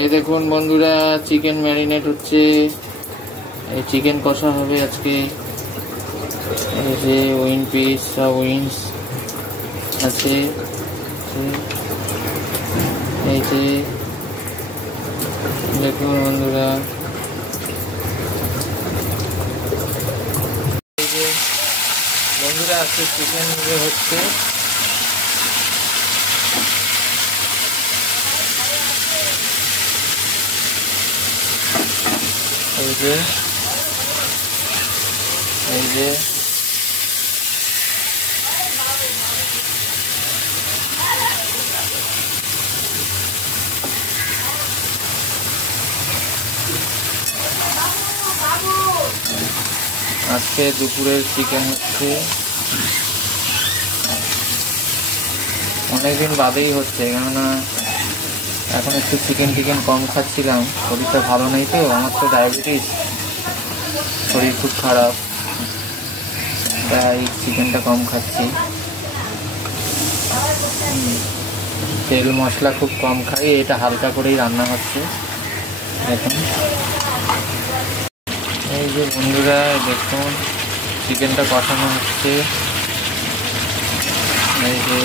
এই দেখুন বন্ধুরা, চিকেন ম্যারিনেট হচ্ছে, এই চিকেন কষা হবে আজকে। এই যে উইং পিস সব উইংস আছে, এই যে দেখুন বন্ধুরা, এই যে বন্ধুরা আজকে চিকেন হচ্ছে। এই যে আজকে দুপুরের চিকেন হচ্ছে, অনেকদিন বাদেই হচ্ছে, কেননা এখন একটু চিকেন কম খাচ্ছিলাম, শরীরটা ভালো নেই তো, আমার তো ডায়াবেটিস, শরীর খুব খারাপ, তাই চিকেনটা কম খাচ্ছি। তেল মশলা খুব কম খাই, এটা হালকা করেই রান্না হচ্ছে। দেখুন এই যে বন্ধুরা, দেখুন চিকেনটা কষানো হচ্ছে। এই যে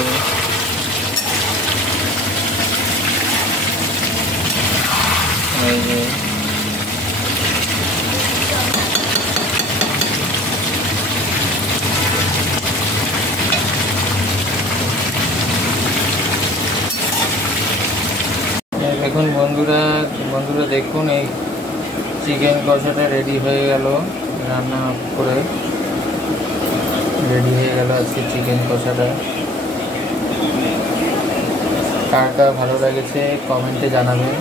দেখুন বন্ধুরা দেখুন, এই চিকেন কষাটা রেডি হয়ে গেল, রান্না করে রেডি হয়ে গেল আজকে চিকেন কষাটা। কার কার ভালো লেগেছে কমেন্টে জানাবেন।